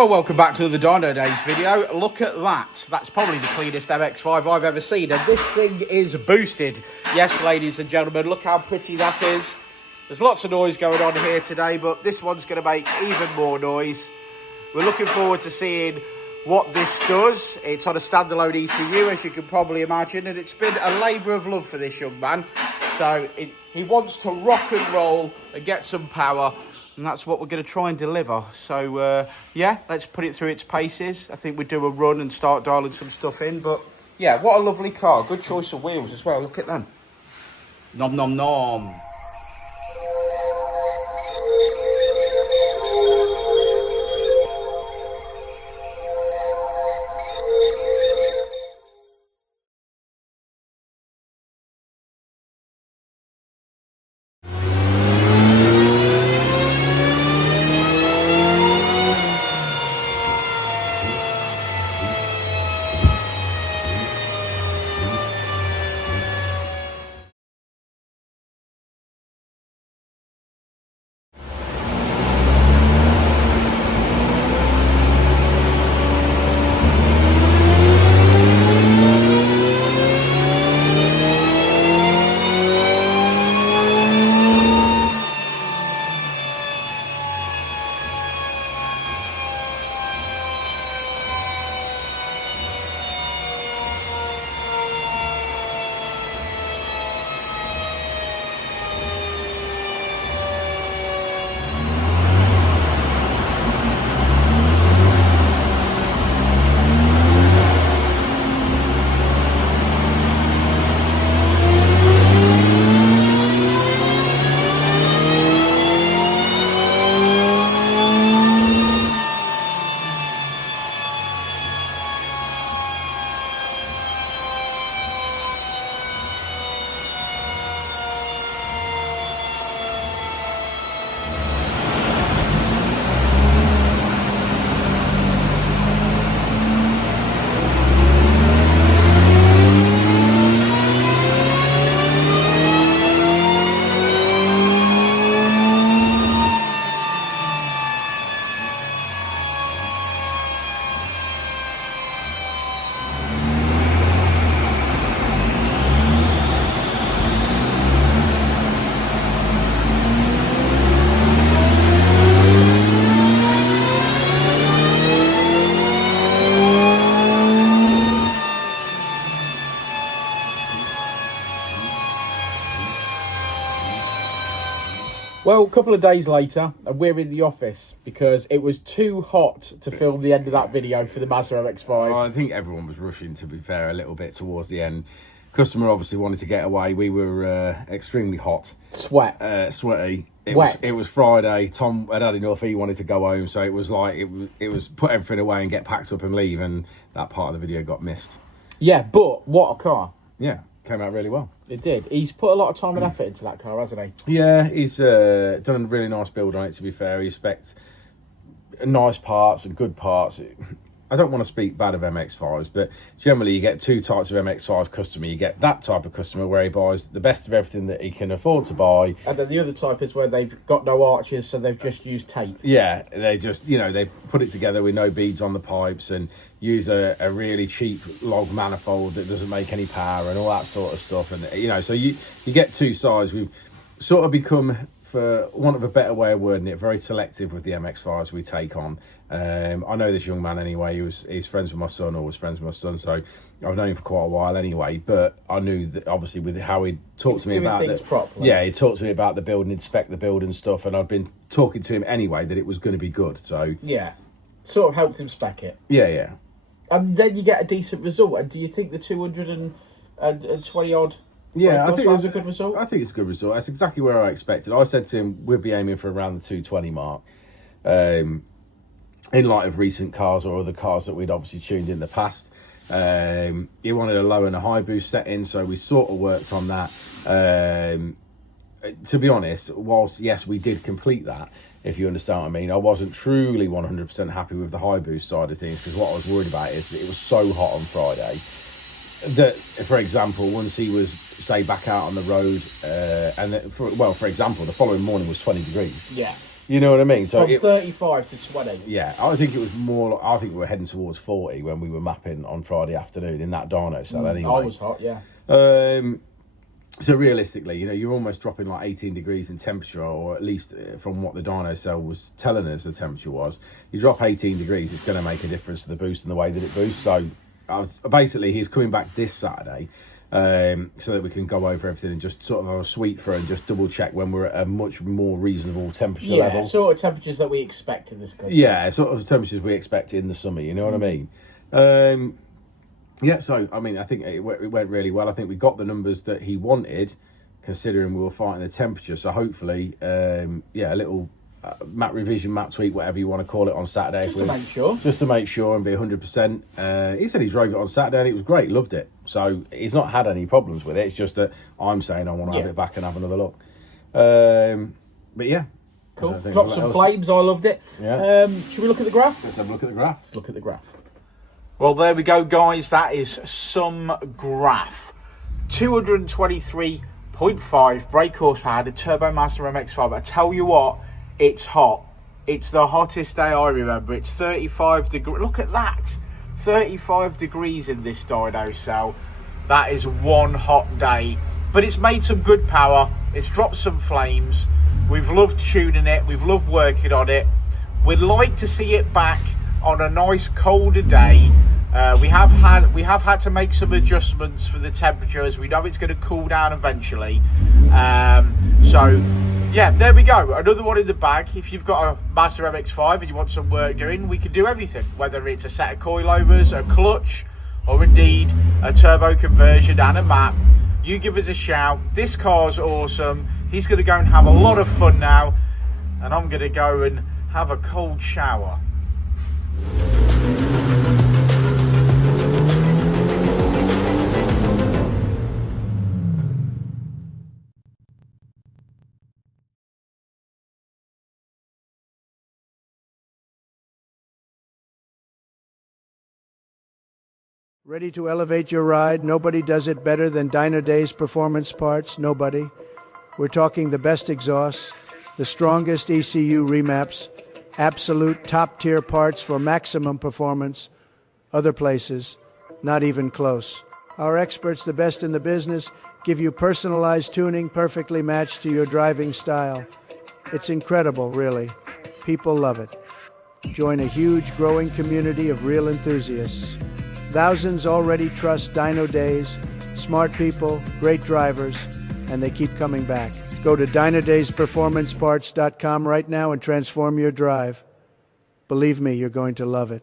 Well, welcome back to the Dyno Days video. Look at that. That's probably the cleanest MX5 I've ever seen. And this thing is boosted. Yes, ladies and gentlemen, look how pretty that is. There's lots of noise going on here today, but this one's going to make even more noise. We're looking forward to seeing what this does. It's on a standalone ECU, as you can probably imagine, and it's been a labour of love for this young man. So he wants to rock and roll and get some power, and that's what we're going to try and deliver. So, yeah, let's put it through its paces. I think we do a run and start dialing some stuff in. But, yeah, what a lovely car. Good choice of wheels as well. Look at them. Nom, nom, nom. Well, a couple of days later, and we're in the office because it was too hot to film the end of that video for the Mazda MX5. I think everyone was rushing, to be fair, a little bit towards the end. Customer obviously wanted to get away. We were extremely hot. Sweaty. Wet. It was Friday. Tom had had enough. He wanted to go home. So it was like, it was put everything away and get packed up and leave. And that part of the video got missed. Yeah, but what a car. Yeah, came out really well. It did. He's put a lot of time and effort into that car, hasn't he? Yeah, he's done a really nice build on it, to be fair. He specced nice parts and good parts. I don't want to speak bad of MX5s, but generally you get two types of MX5 customer. You get that type of customer where he buys the best of everything that he can afford to buy. And then the other type is where they've got no arches, so they've just used tape. Yeah, they just, they put it together with no beads on the pipes and use a really cheap log manifold that doesn't make any power and all that sort of stuff. And, so you get two sides. We've sort of become, for want of a better way of wording it, very selective with the MX5s we take on. I know this young man anyway. He's friends with my son, or was friends with my son, so I've known him for quite a while anyway. But I knew that obviously with how he talked to me about it, yeah, he talked to me about the build and inspect the build and stuff, and I'd been talking to him anyway that it was going to be good. So yeah, sort of helped him spec it. Yeah. And then you get a decent result. And do you think the 220 odd? Yeah, I think it was a good result. I think it's a good result. That's exactly where I expected. I said to him, we'd be aiming for around the 220 mark. In light of recent cars or other cars that we'd obviously tuned in the past. He wanted a low and a high boost setting, so we sort of worked on that. To be honest, whilst, yes, we did complete that, if you understand what I mean, I wasn't truly 100% happy with the high boost side of things, because what I was worried about is that it was so hot on Friday that, for example, once he was, say, back out on the road, and for example, the following morning was 20 degrees. Yeah. You know what I mean? So from 35 to 20. Yeah, I think it was more. I think we were heading towards 40 when we were mapping on Friday afternoon in that dyno cell. Anyway, I was hot, yeah. So realistically, you know, you're almost dropping like 18 degrees in temperature, or at least from what the dyno cell was telling us the temperature was. You drop 18 degrees, it's going to make a difference to the boost and the way that it boosts. So basically, he's coming back this Saturday so that we can go over everything and just sort of have a sweep through and just double check when we're at a much more reasonable temperature level. Yeah, sort of temperatures that we expect in this country. Yeah, sort of temperatures we expect in the summer, you know what I mean? Yeah, so, I mean, I think it went really well. I think we got the numbers that he wanted, considering we were fighting the temperature. So hopefully, a little map revision, map tweak, whatever you want to call it, on Saturday. Just to make sure. Just to make sure and be 100%. He said he drove it on Saturday and it was great, loved it. So he's not had any problems with it. It's just that I'm saying I want to have it back and have another look. But yeah. Cool. Dropped some flames, I loved it. Yeah. Should we look at the graph? Let's have a look at the graph. Let's look at the graph. Well, there we go, guys. That is some graph. 223.5 brake horsepower, the turbo Mazda MX5. I tell you what, it's hot. It's the hottest day I remember. It's 35 degrees. Look at that. 35 degrees in this dyno cell. That is one hot day. But it's made some good power. It's dropped some flames. We've loved tuning it. We've loved working on it. We'd like to see it back on a nice colder day. We have had to make some adjustments for the temperature, as we know it's going to cool down eventually. So yeah, there we go, another one in the bag. If you've got a Mazda MX5 and you want some work doing, we can do everything, whether it's a set of coilovers, a clutch, or indeed a turbo conversion and a map. You give us a shout. This car's awesome. He's going to go and have a lot of fun now, and I'm going to go and have a cold shower. Ready to elevate your ride? Nobody does it better than Dyno Days Performance Parts. Nobody. We're talking the best exhausts, the strongest ECU remaps, absolute top-tier parts for maximum performance. Other places, not even close. Our experts, the best in the business, give you personalized tuning perfectly matched to your driving style. It's incredible, really. People love it. Join a huge, growing community of real enthusiasts. Thousands already trust Dyno Days, smart people, great drivers, and they keep coming back. Go to dynodaysperformanceparts.com right now and transform your drive. Believe me, you're going to love it.